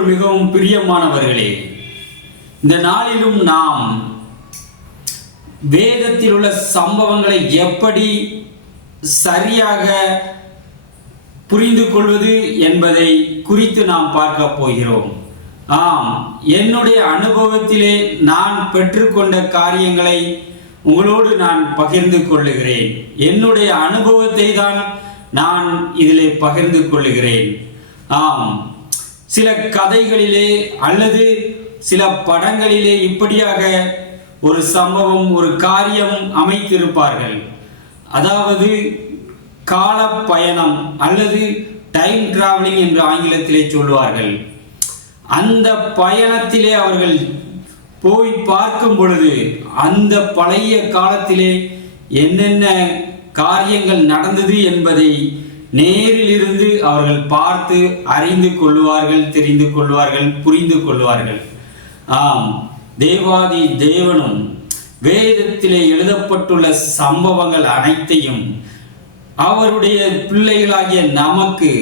கிறிஸ்துவுக்குள் மிகவும் பிரியமானவர்களே, இந்த நாளிலும் நாம் வேதத்தில் உள்ள சம்பவங்களை எப்படி சரியாக புரிந்து கொள்வது என்பதை குறித்து நாம் பார்க்க போகிறோம். என்னுடைய அனுபவத்திலே நான் பெற்றுக்கொண்ட காரியங்களை உங்களோடு நான் பகிர்ந்து கொள்ளுகிறேன். என்னுடைய அனுபவத்தை தான் நான் இதிலே பகிர்ந்து கொள்ளுகிறேன். சில கதைகளிலே அல்லது சில படங்களிலே இப்படியாக ஒரு சம்பவம், ஒரு காரியம் அமைத்திருப்பார்கள். அதாவது கால பயணம் அல்லது டைம் டிராவலிங் என்று ஆங்கிலத்திலே சொல்வார்கள். அந்த பயணத்திலே அவர்கள் போய் பார்க்கும் பொழுது அந்த பழைய காலத்திலே என்னென்ன காரியங்கள் நடந்தது என்பதை நேரில் இருந்து அவர்கள் பார்த்து அறிந்து கொள்வார்கள், தெரிந்து கொள்வார்கள், புரிந்து கொள்வார்கள். தேவாதி தேவனும் வேதத்திலே எழுதப்பட்டுள்ள சம்பவங்கள் அனைத்தையும் அவருடைய பிள்ளைகளாகிய நமக்கு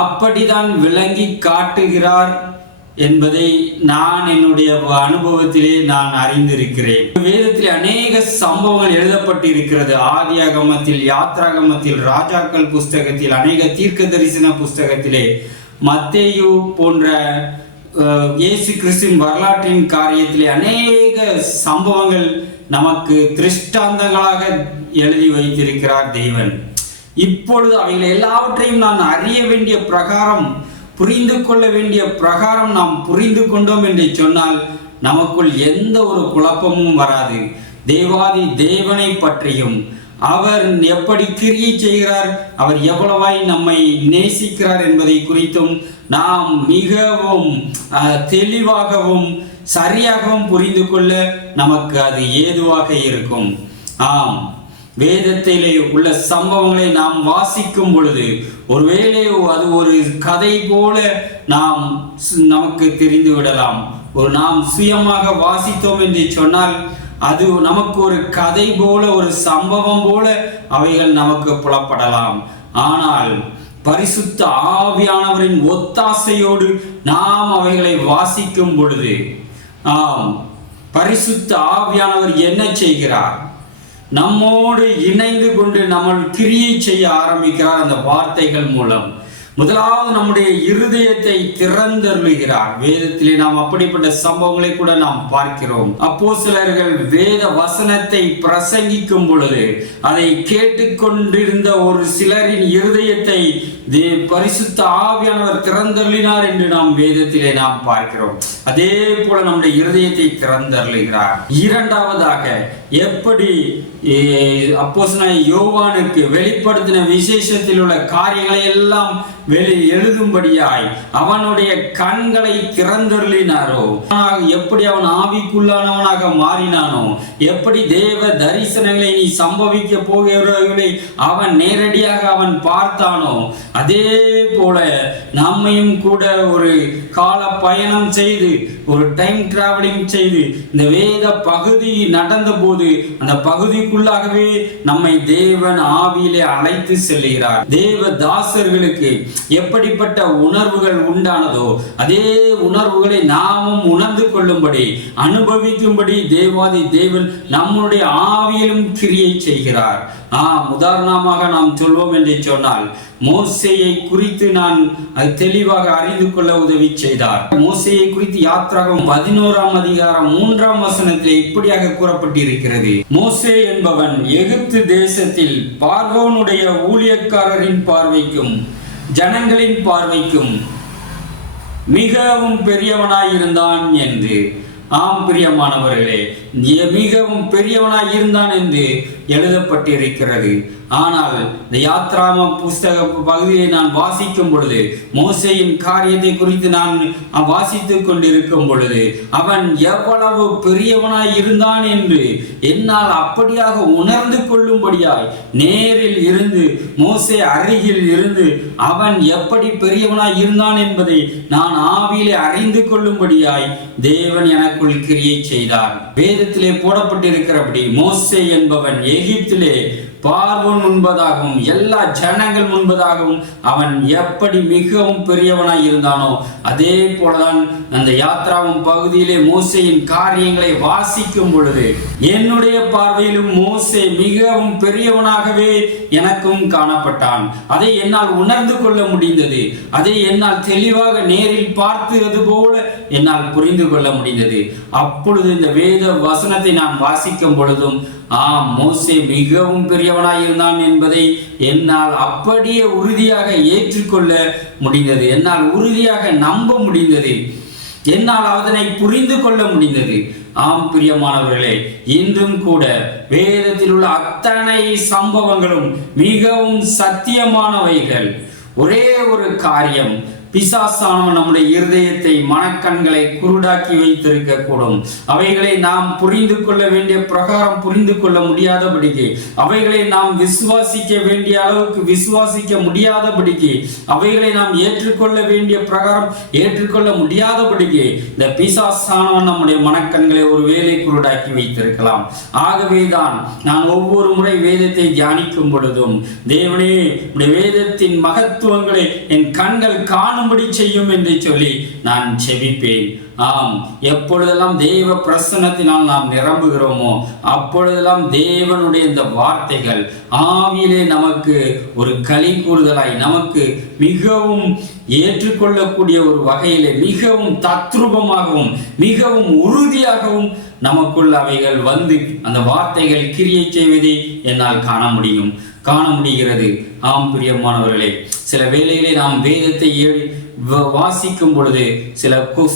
அப்படிதான் விளங்கி காட்டுகிறார் என்பதை நான் என்னுடைய அனுபவத்திலே நான் அறிந்திருக்கிறேன். வேதத்திலே அநேக சம்பவங்கள் எழுதப்பட்டிருக்கிறது. ஆதியாகமத்தில், யாத்ராகமத்தில், ராஜாக்கள் புஸ்தகத்தில், அநேக தீர்க்க தரிசன புஸ்தகத்திலே, மத்தேயு போன்ற இயேசு கிறிஸ்துவின் வரலாற்றின் காரியத்திலே அநேக சம்பவங்கள் நமக்கு திருஷ்டாந்தங்களாக எழுதி வைத்திருக்கிறார் தேவன். இப்பொழுது அவைகள் எல்லாவற்றையும் நான் அறிய வேண்டிய பிரகாரம், புரிந்து கொள்ள வேண்டிய பிரகாரம் நாம் புரிந்து கொண்டோம் என்று சொன்னால் நமக்குள் எந்த ஒரு குழப்பமும் வராது. தேவாதி தேவனை பற்றியும், அவர் எப்படி கிரியை செய்கிறார், அவர் எவ்வளவாய் நம்மை நேசிக்கிறார் என்பதை குறித்தும் நாம் மிகவும் தெளிவாகவும் சரியாகவும் புரிந்து கொள்ள நமக்கு அது ஏதுவாக இருக்கும். வேதத்திலே உள்ள சம்பவங்களை நாம் வாசிக்கும் பொழுது ஒருவேளை அது ஒரு கதை போல நமக்கு தெரிந்து விடலாம். நாம் சுயமாக வாசித்தோம் என்று சொன்னால் அது நமக்கு ஒரு கதை போல, ஒரு சம்பவம் போல அவைகள் நமக்கு புலப்படலாம். ஆனால் பரிசுத்த ஆவியானவரின் ஒத்தாசையோடு நாம் அவைகளை வாசிக்கும் பொழுது பரிசுத்த ஆவியானவர் என்ன செய்கிறார்? நம்மோடு இணைந்து கொண்டு நம்ம கிரியை செய்ய ஆரம்பிக்கிறார். அந்த வார்த்தைகள் மூலம் முதலாவது நம்முடைய இருதயத்தை திறந்தருளுகிறார். வேதத்திலே நாம் அப்படிப்பட்ட சம்பவங்களை கூட நாம் பார்க்கிறோம். அப்போஸ்தலர்கள் வேத வசனத்தை பிரசங்கிக்கும் பொழுது அதை கேட்டுக்கொண்டிருந்த ஒரு சிலரின் இருதயத்தை பரிசுத்த ஆவியானவர் திறந்தருளினார் என்று நாம் வேதத்திலே நாம் பார்க்கிறோம். அதே போல நம்முடைய இருதயத்தை திறந்தருளுகிறார். இரண்டாவதாக, எப்படி அப்போஸ்தலனாகிய யோவானுக்கு வெளிப்படுத்தின விசேஷத்தில் உள்ள காரியங்களை எல்லாம் எழுதும்படியாய் அவனுடைய கண்களை திறந்தருளினாரோ, எப்படி அவன் ஆவிக்குள்ளானவனாக மாறினானோ, எப்படி தேவ தரிசனங்களை நீ சம்பவிக்க போகிறவர்களை அவன் நேரடியாக அவன் பார்த்தானோ, அதே போல நம்மையும் கூட ஒரு கால பயணம் செய்து, ஒரு டைம் டிராவலிங் செய்து இந்த வேத பகுதி நடந்த போது அந்த பகுதிக்குள்ளாகவே நம்மை தேவன் ஆவியிலே அழைத்து செல்கிறார். தேவ தாசர்களுக்கு எப்படிப்பட்ட உணர்வுகள் உண்டானதோ அதே உணர்வுகளை நாமும் உணர்ந்து கொள்ளும்படி, அனுபவிக்கும்படி தேவாதி தேவன் நம்முடைய ஆவியிலும் கிரியை செய்கிறார். உதாரணமாக நாம் சொல்வோம் என்று சொன்னால், மோசேயை குறித்து நான் தெளிவாக அறிந்து கொள்ள உதவி செய்தார். மோசேயை குறித்து யாத்ராகமம் 11ஆம் அதிகாரம் 3ஆம் வசனத்தில் இப்படியாக கூறப்பட்டிருக்கிறது. மோசே என்பவன் எகிப்து தேசத்தில் பார்வோனுடைய ஊழியக்காரரின் பார்வைக்கும் ஜனங்களின் பார்வைக்கும் மிகவும் பெரியவனாயிருந்தான் என்று. பிரியமானவர்களே, மிகவும் பெரியவனாய் இருந்தான் என்று எழுதப்பட்டிருக்கிறது. ஆனால் இந்த யாத்ராம புஸ்தக பகுதியை நான் வாசிக்கும் பொழுது, மோசேயின் காரியத்தை குறித்து நான் வாசித்துக் கொண்டிருக்கும் பொழுது, அவன் எவ்வளவு பெரியவனாய் இருந்தான் என்று என்னால் அப்படியாக உணர்ந்து கொள்ளும்படியாய் நேரில் இருந்து, மோசே அருகில் இருந்து அவன் எப்படி பெரியவனாய் இருந்தான் என்பதை நான் ஆவியிலே அறிந்து கொள்ளும்படியாய் தேவன் எனக்குள் கிரியை செய்தார். வேதத்திலே போடப்பட்டிருக்கிறபடி மோசே என்பவன் எகிப்திலே பார்வோன் முன்பதாகவும் எல்லா ஜனங்கள் முன்பதாகவும் அவன் எப்படி மிகவும் பெரியவனாய் இருந்தானோ அதே போலதான் அந்த யாத்ராவும் பகுதியிலே மோசேயின் காரியங்களை வாசிக்கும் பொழுது என்னுடைய பார்வையிலும் மோசே மிகவும் பெரியவனாகவே எனக்கும் காணப்பட்டான். அதை என்னால் உணர்ந்து கொள்ள முடிந்தது. அதை என்னால் தெளிவாக நேரில் பார்த்தது போல என்னால் புரிந்து கொள்ள முடிந்தது. அப்பொழுது இந்த வேத வசனத்தை நான் வாசிக்கும் பொழுதும் மோசே மிகவும் பெரியவனாய் இருந்தான் என்பதை என்னால் அப்படியே உறுதியாக ஏற்றுக்கொள்ள முடிந்தது. என்னால் உறுதியாக நம்ப முடிந்தது. என்னால் அதனை புரிந்து கொள்ள முடிந்தது. பிரியமானவர்களே, இன்றும் கூட வேதத்தில் உள்ள அத்தனை சம்பவங்களும் மிகவும் சத்தியமானவைகள். ஒரே ஒரு காரியம், பிசாசானவன் நம்முடைய இருதயத்தை மனக்கண்களை குருடாக்கி வைத்திருக்க கூடும். அவைகளை நாம் புரிந்து கொள்ள வேண்டிய பிரகாரம் புரிந்து கொள்ள முடியாதபடிக்கு, அவைகளை நாம் விசுவாசிக்க வேண்டிய அளவுக்கு விசுவாசிக்க முடியாதபடிக்கு, அவைகளை நாம் ஏற்றுக்கொள்ள வேண்டிய பிரகாரம் ஏற்றுக்கொள்ள முடியாதபடிக்கு இந்த பிசாசானவன் நம்முடைய மனக்கண்களை ஒரு வேலை குருடாக்கி வைத்திருக்கலாம். ஆகவேதான் நான் ஒவ்வொரு முறை வேதத்தை தியானிக்கும் பொழுதும், தேவனே வேதத்தின் மகத்துவங்களை என் கண்கள் காணும் செய்யும் என்று சொல்லி நான் ஜெபிப்பேன். எப்பொழுதெல்லாம் தேவ பிரசன்னத்தினால் நாம் நிரம்புகிறோமோ அப்பொழுதெல்லாம் தேவனுடைய இந்த வார்த்தைகள் ஆவியிலே நமக்கு ஒரு களி கூறுதலாய், நமக்கு மிகவும் ஏற்றுக்கொள்ளக்கூடிய ஒரு வகையிலே மிகவும் தத்ரூபமாகவும் மிகவும் உறுதியாகவும் நமக்குள் அவைகள் வந்து அந்த வார்த்தைகள் கிரியை செய்வதை என்னால் காண முடிகிறது. பிரியமானவர்களே, சில வேளையிலே நாம் வேதத்தை வாசிக்கும் பொழுது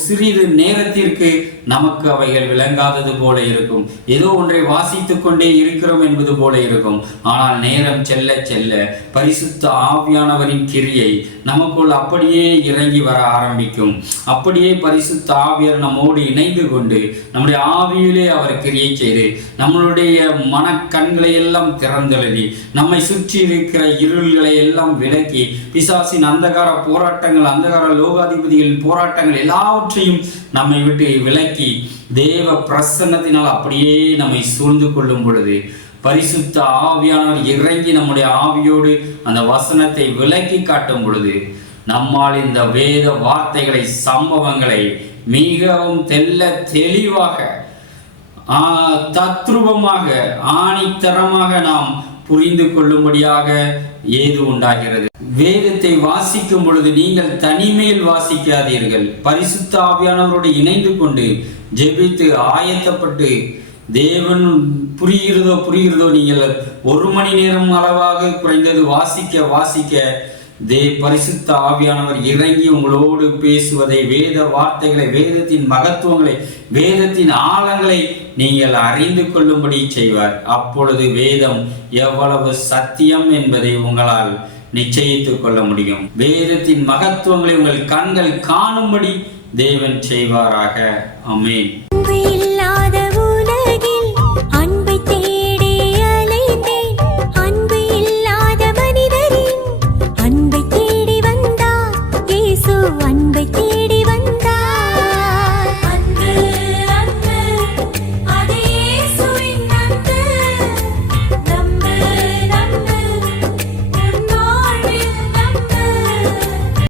சிறிது நேரத்திற்கு நமக்கு அவைகள் விளங்காதது போல இருக்கும். ஏதோ ஒன்றை வாசித்துக் கொண்டே இருக்கிறோம் என்பது போல இருக்கும். ஆனால் நேரம் செல்ல செல்ல பரிசுத்த ஆவியானவரின் கிரியை நமக்குள் அப்படியே இறங்கி வர ஆரம்பிக்கும். அப்படியே பரிசுத்த ஆவியர் நம்மோடு இணைந்து கொண்டு நம்முடைய ஆவியிலே அவர் கிரியை செய்து நம்மளுடைய மனக்கண்களை எல்லாம் திறந்தெழுதி நம்மை சுற்றி இருக்கிற இருள்களை எல்லாம் விலக்கி பிசாசின் அந்தகார போராட்டங்கள், அந்தகார லோகாதிபதிகளின் போராட்டங்கள் எல்லாவற்றையும் நம்மை விட்டு விலக்கி தேவ பிரசன்னத்தினால் அப்படியே நம்மை சூழ்ந்து கொள்ளும் பொழுது பரிசுத்த ஆவியானவர் இறங்கி நம்முடைய ஆவியோடு அந்த வசனத்தை விலக்கி காட்டும் பொழுது நம்மால் இந்த வேத வார்த்தைகளை, சம்பவங்களை மிகவும் தெளிவாக தத்ரூபமாக ஆணித்தரமாக நாம் புரிந்து கொள்ளும்படியாக ஏது உண்டாகிறது. வேதத்தை வாசிக்கும் பொழுது நீங்கள் தனிமையில் வாசிக்காதீர்கள். பரிசுத்த ஆவியானவரோடு இணைந்து கொண்டு ஜெபித்து ஆயத்தப்பட்டு தேவன் புரிகிறதோ நீங்கள் 1 மணி நேரம் அளவாக குறைந்தது வாசிக்க பரிசுத்த ஆவியானவர் இறங்கி உங்களோடு பேசுவதை, வேத வார்த்தைகளை, வேதத்தின் மகத்துவங்களை, வேதத்தின் ஆழங்களை நீங்கள் அறிந்து கொள்ளும்படி செய்வார். அப்பொழுது வேதம் எவ்வளவு சத்தியம் என்பதை உங்களால் நிச்சயித்துக் கொள்ள முடியும். வேதத்தின் மகத்துவங்களை உங்கள் கண்கள் காணும்படி தேவன் செய்வாராக. ஆமென்.